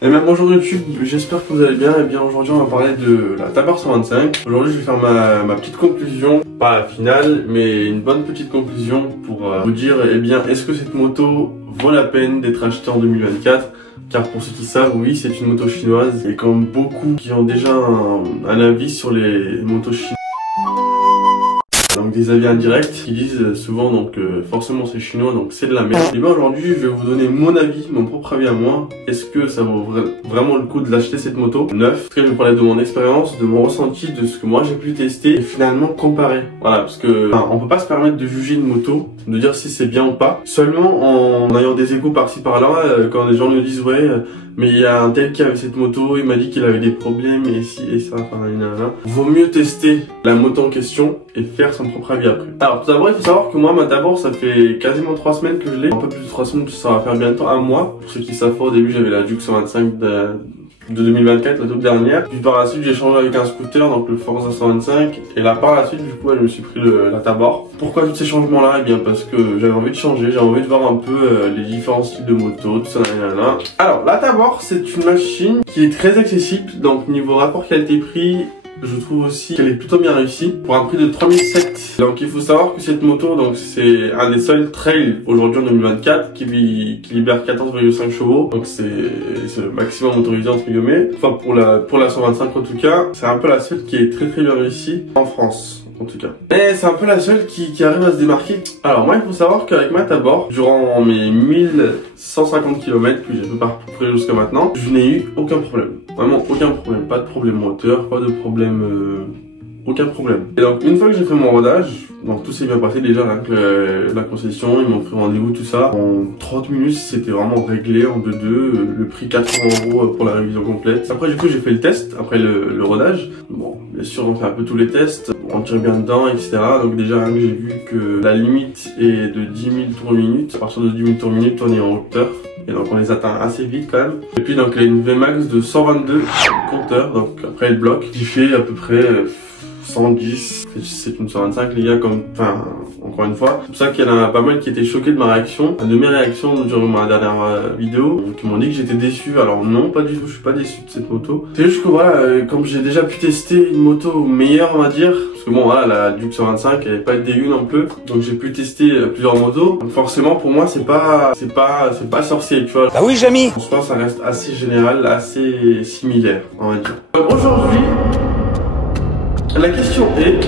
Et même bonjour YouTube, j'espère que vous allez bien. Et bien aujourd'hui on va parler de la Tabor 125. Aujourd'hui je vais faire ma petite conclusion, pas la finale, mais une bonne petite conclusion pour vous dire, eh bien, est-ce que cette moto vaut la peine d'être achetée en 2024? Car pour ceux qui savent, oui, c'est une moto chinoise. Et comme beaucoup qui ont déjà un avis sur les motos chinoises, donc des avis indirects qui disent souvent donc forcément c'est chinois donc c'est de la merde. Et bien aujourd'hui je vais vous donner mon avis, mon propre avis à moi. Est-ce que ça vaut vraiment le coup de l'acheter cette moto neuve? Parce que je vais parler de mon expérience, de mon ressenti, de ce que moi j'ai pu tester et finalement comparer. Voilà, parce que on peut pas se permettre de juger une moto, de dire si c'est bien ou pas, seulement en ayant des échos par-ci par-là, quand les gens nous disent ouais mais il y a un tel qui avait cette moto, il m'a dit qu'il avait des problèmes et ci et ça, enfin vaut mieux tester la moto en question et faire son propre avis après. Alors tout d'abord il faut savoir que moi ma Tabor ça fait quasiment 3 semaines que je l'ai, un peu plus de 3 semaines, ça va faire bientôt un mois. Pour ceux qui savent pas, au début j'avais la Duke 125 de 2024, la toute dernière. Puis par la suite j'ai changé avec un scooter, donc le Forza 125. Et là par la suite du coup je me suis pris la Tabor. Pourquoi tous ces changements là? Eh bien parce que j'avais envie de changer, j'avais envie de voir un peu les différents styles de moto, tout ça, nanana. Alors la Tabor c'est une machine qui est très accessible, donc niveau rapport qualité-prix, je trouve aussi qu'elle est plutôt bien réussie pour un prix de 3007. Donc il faut savoir que cette moto, donc c'est un des seuls trails aujourd'hui en 2024 qui libère 14,5 chevaux. Donc c'est le maximum autorisé entre guillemets. Enfin pour la 125 en tout cas, c'est un peu la seule qui est très bien réussie en France. En tout cas. Et c'est un peu la seule qui arrive à se démarquer. Alors moi il faut savoir qu'avec ma Tabor, durant mes 1150 km que j'ai fait parcourir jusqu'à maintenant, je n'ai eu aucun problème. Vraiment aucun problème. Pas de problème moteur, pas de problème... aucun problème. Et donc une fois que j'ai fait mon rodage, donc tout s'est bien passé déjà avec la concession, ils m'ont pris rendez-vous tout ça. En 30 minutes c'était vraiment réglé en 2-2, le prix 80 € pour la révision complète. Après du coup j'ai fait le test, après le rodage. Bon bien sûr on fait un peu tous les tests, on tire bien dedans etc. Donc déjà j'ai vu que la limite est de 10 000 tours minute. À partir de 10 000 tours minute on est en hauteur. Et donc on les atteint assez vite quand même. Et puis donc il y a une Vmax de 122 compteurs, donc après le bloc qui fait à peu près 110, c'est une 125 les gars, comme, enfin, encore une fois. C'est pour ça qu'il y en a pas mal qui étaient choqués de ma réaction, de mes réactions durant ma dernière vidéo, qui m'ont dit que j'étais déçu. Alors non, pas du tout, je suis pas déçu de cette moto. C'est juste que voilà, comme j'ai déjà pu tester une moto meilleure on va dire, parce que bon voilà, la Duke 125 elle est pas dégueu non plus, donc j'ai pu tester plusieurs motos. Donc forcément pour moi c'est pas sorcier, tu vois. Ah oui Jamy. Je pense que ça reste assez général, assez similaire, on va dire. Donc aujourd'hui, la question est,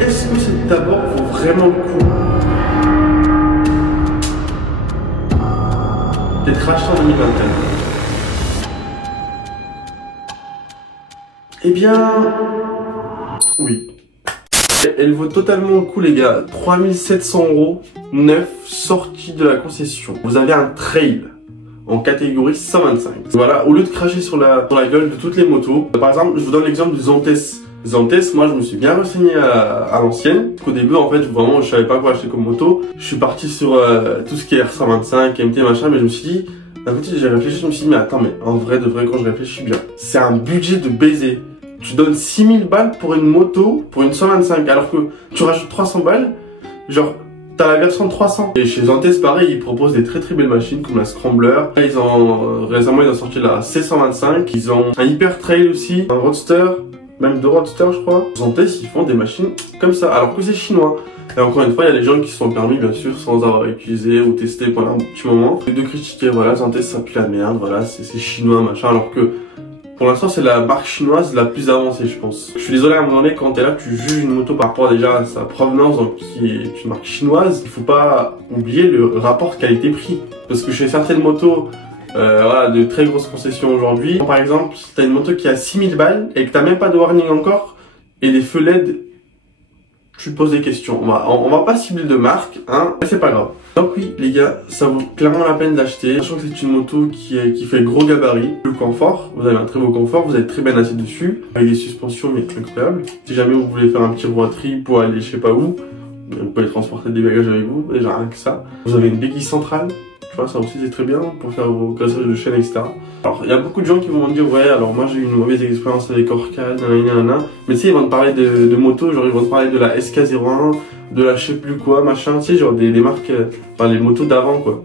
est-ce que cette Tabor vaut vraiment le coup d'être acheté en 2024? Eh bien, oui. Elle vaut totalement le coup les gars, 3700 € neuf, sorti de la concession. Vous avez un trail en catégorie 125. Voilà, au lieu de cracher sur la gueule de toutes les motos, par exemple, je vous donne l'exemple du Zantes. Zantes, moi je me suis bien renseigné à l'ancienne. Au début, en fait, vraiment, je savais pas quoi acheter comme moto. Je suis parti sur tout ce qui est R125, MT, machin, mais je me suis dit, d'un côté, j'ai réfléchi, je me suis dit, mais attends, mais en vrai, de vrai, quand je réfléchis bien, c'est un budget de baiser. Tu donnes 6000 balles pour une moto, pour une 125, alors que tu rajoutes 300 balles, genre, t'as la version 300. Et chez Zantes, pareil, ils proposent des très belles machines comme la Scrambler. Là, récemment, ils ont sorti la C125. Ils ont un Hyper Trail aussi, un Roadster, même 2 Roadster, je crois. Zantes, ils font des machines comme ça, alors que c'est chinois. Et encore une fois, il y a des gens qui se sont permis, bien sûr, sans avoir utilisé ou testé pendant un petit moment, de critiquer, voilà, Zantes, ça pue la merde, voilà, c'est chinois, machin, alors que pour l'instant, c'est la marque chinoise la plus avancée, je pense. Je suis désolé, à un moment donné, quand t'es là, tu juges une moto par rapport déjà à sa provenance, donc qui est une marque chinoise. Il faut pas oublier le rapport qualité-prix. Parce que chez certaines motos, voilà, de très grosses concessions aujourd'hui, par exemple, si t'as une moto qui a 6000 balles et que t'as même pas de warning encore, et des feux LED, tu te poses des questions. On va pas cibler de marque, hein, mais c'est pas grave. Donc oui, les gars, ça vaut clairement la peine d'acheter. Sachant que c'est une moto qui fait gros gabarit, le confort. Vous avez un très beau confort, vous êtes très bien assis dessus, avec des suspensions mais incroyables. Si jamais vous voulez faire un petit road trip pour aller je sais pas où, vous pouvez transporter des bagages avec vous, déjà rien que ça. Vous avez une béquille centrale. Tu vois, ça aussi c'est très bien pour faire vos cassages de chaîne, etc. Alors, il y a beaucoup de gens qui vont me dire, ouais, alors moi j'ai eu une mauvaise expérience avec Orcal, nanana. Mais tu sais, ils vont te parler de moto, genre ils vont te parler de la SK01, de la je sais plus quoi, machin, tu sais, genre des marques, enfin les motos d'avant quoi.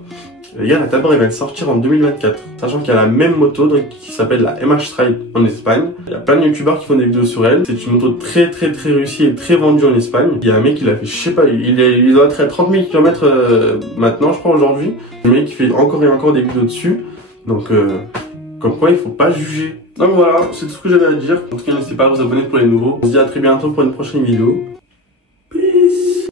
Les gars, la Tabor, elle va sortir en 2024. Sachant qu'il y a la même moto donc, qui s'appelle la MH Stripe en Espagne. Il y a plein de youtubeurs qui font des vidéos sur elle. C'est une moto très réussie et très vendue en Espagne. Il y a un mec qui l'a fait, je sais pas, il doit être à 30 000 km maintenant, je crois, aujourd'hui. Le mec qui fait encore et encore des vidéos dessus. Donc, comme quoi, il faut pas juger. Donc voilà, c'est tout ce que j'avais à dire. En tout cas, n'hésitez pas à vous abonner pour les nouveaux. On se dit à très bientôt pour une prochaine vidéo.